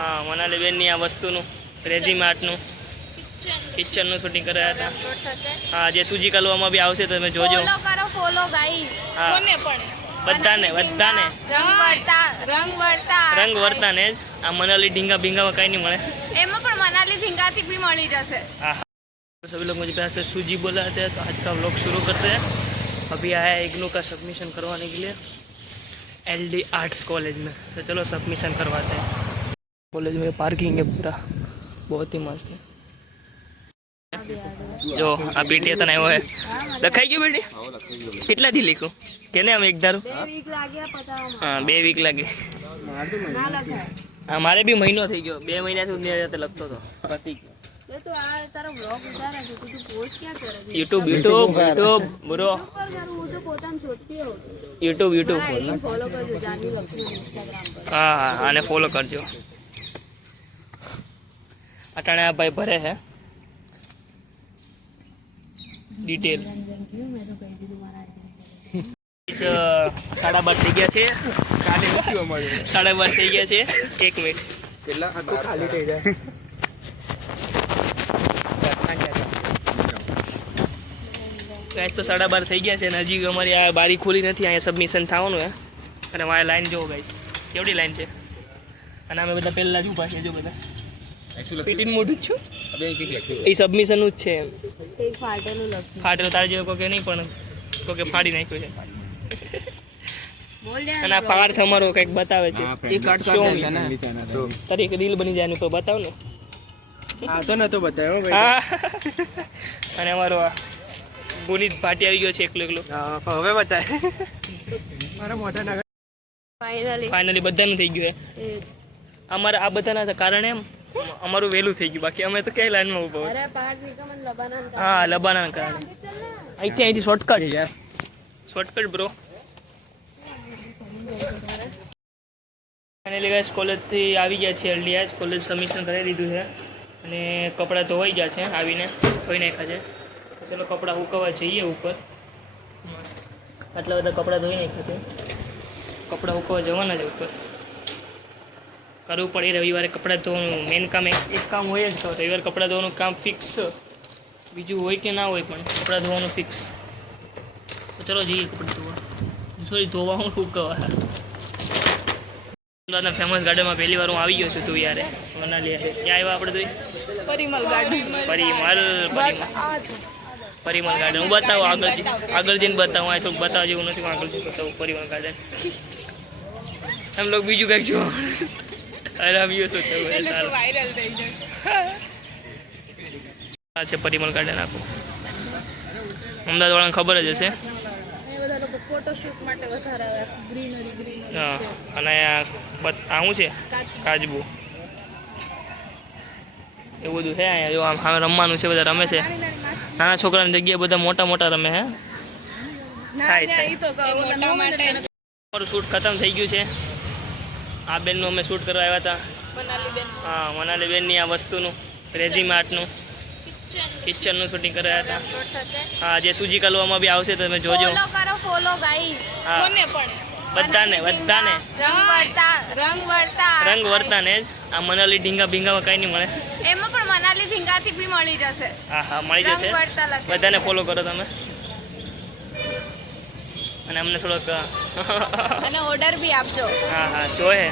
હા મનાલી બેનની આ વસ્તુનું રેઝિમ આર્ટનું કિચનનું શૂટિંગ કરાયા હતા. હા જે સૂજી કલવામાં બી આવશે તો તમે જોજો. ફોલો કરો ફોલો ગાઈસ. કોને પણ બધાને રંગ વર્તા ને આ મનાલી ઢીંગા ભીંગામાં કઈ નહીં મળે. એમાં પણ મનાલી ઢીંગાથી બી મળી જશે. हाँ सभी लोग मुझे प्यार से सूजी बोला थे तो आज का व्लॉग शुरू करते हैं. अभी आया है इग्नू का सबमिशन करवाने के लिए LD आर्ट्स कॉलेज में. तो चलो सबमिशन करवाते हैं. कॉलेज में पार्किंग है पूरा बहुत ही मस्त है. जो आ पीटी था वो है लखाई गई बेटी कितना थी लिखो केने हम एक धारू 2 વીક લાગ્યા પતાવવામાં. हाँ 2 वीक लगे. ના લખાય. हमारे भी महीनों थी गयो 2 महीना से उन्हें जाते लगतो तो पति એ તો આ તારો બ્લોગ ઉતારે છે તું પોસ્ટ ક્યાં કરે છે? YouTube bro પર કરું હું તો પોતાને શોધતી હોઉં. YouTube ફોલો કરજો જાનવી લક્ષ્મી ઇન્સ્ટાગ્રામ પર. हाँ हाँ आने फॉलो करजो. अटाणे आ भाई भरे है डिटेल. 12:30 થઈ ગયા છે. 12:30 થઈ ગયા છે. 1 મિનિટ કેટલા આખું ખાલી થઈ જાય. ગાઈસ તો 12:30 થઈ ગયા છે અને હજી અમારી આ બારી ખુલી નથી. અહીંયા સબમિશન થવાનું હે અને વાય લાઈન જોવો ગાઈસ કેવડી લાઈન છે. અને અમે બધા પહેલા જ ઊભા છે જો બધા પીટીન મોઢું જ છું એ સબમિશનનું જ છે. એક ફાટેલું લખ્યું. ફાટેલું તારે જેવો કોકે નહીં પણ કોકે ફાડી નાખ્યું છે. બોલ દે. અને આ પાર્થ અમારો કંઈક બતાવે છે. એ કટ Show કરી me. છે ને તારી એક રીલ બની જાય એની ઉપર બતાવ ને. આ તો નતો બતાવ્યો ભાઈ. હા અને અમારો આ ગુનિત ભાટી આવી ગયો છે એકલો હા હવે બતાય મારા મોઢા ના ફાઇનલી ફાઇનલી બધાનું થઈ ગયું છે. એ જ. અમારે આ બધાના કારણે અમારું વહેલું થઈ ગયું. બાકી અમે તો કઈ લાઈનમાં ઊભા હોય. અરે પાર્ટ નિકમન લબાના હા લબાના કારણે અહીંથી શોર્ટકટ બ્રો. ફાઇનલી ગાઈસ કોલેજથી આવી ગયા છે LD આર્ટ્સ કોલેજ સબમિશન કરી દીધું છે અને કપડાં ધોવાઈ ગયા છે. આવીને ધોઈ નાખ્યા છે. ચલો કપડાં સુકવવા જઈએ ઉપર. મસ્ત આટલા બધા કપડાં ધોઈ નાખ્યા છે. કપડાં સુકવવા જવાના છે ઉપર. કરવું પડે રવિવારે કપડાં ધોવાનું મેન કામ એક કામ હોય જ. તો રવિવારે કપડાં ધોવાનું કામ ફિક્સ. બીજું હોય કે ના હોય પણ કપડાં ધોવાનું ફિક્સ. તો ચલો જઈએ કપડાં ધોવા. સોરી ધોવા હું સુકવવા. અમદાવાદના ફેમસ ગાર્ડનમાં પહેલી વાર હું આવી ગયો છું. તું યારે મનાલી યારે ક્યાં આવ્યા આપણે તો પરિમલ ગાર્ડન. પરિમલ ગાર્ડન હું બતાવું આગળ જઈને બતાવું. આ થોડુંક બતાવવા જેવું નથી. આગળ જઈને બતાવું પરિમલ ગાર્ડન. એમ લોકો બીજું કંઈક જોવા અરે આવ્યો શું વાયરલ થઈ જશે. આ છે પરિમલ ગાર્ડન આખું. અમદાવાદ વાળાને ખબર જ હશે. એ બધા લોકો ફોટોશૂટ માટે વધારે આવે. ગ્રીનરી હા અને આ શું છે કાચબુ એવું બધું છે અહીંયા. જો આમ સામે રમવાનું છે બધા રમે છે. નાના છોકરાની જગ્યાએ બધા મોટા રમે હે. થાય અમારું શૂટ ખતમ થઈ ગયું છે. આ બેનનું અમે શૂટ કરવા આવ્યા હતા. હા મનાલી બેનની આ વસ્તુનું રેઝિમ આર્ટનું કિચનનું શૂટિંગ કરાયા હતા. હા જે સૂજી કલવામાં બી આવશે તો તમે જોજો. ફોલો કરો ફોલો ગાઈસ. હા કોને પણ બધાને રંગ વર્તા ને આ મનાલી ઢીંગા ભીંગામાં કઈ નહીં મળે. એમાં પણ મનાલી ઢીંગાથી બી મળી જશે. હા હા મળી જશે. રંગ વર્તા લખેલું. બધાને ફોલો કરો તમે અને અમને થોડોક અને ઓર્ડર બી આપજો. હા હા જોઈએ.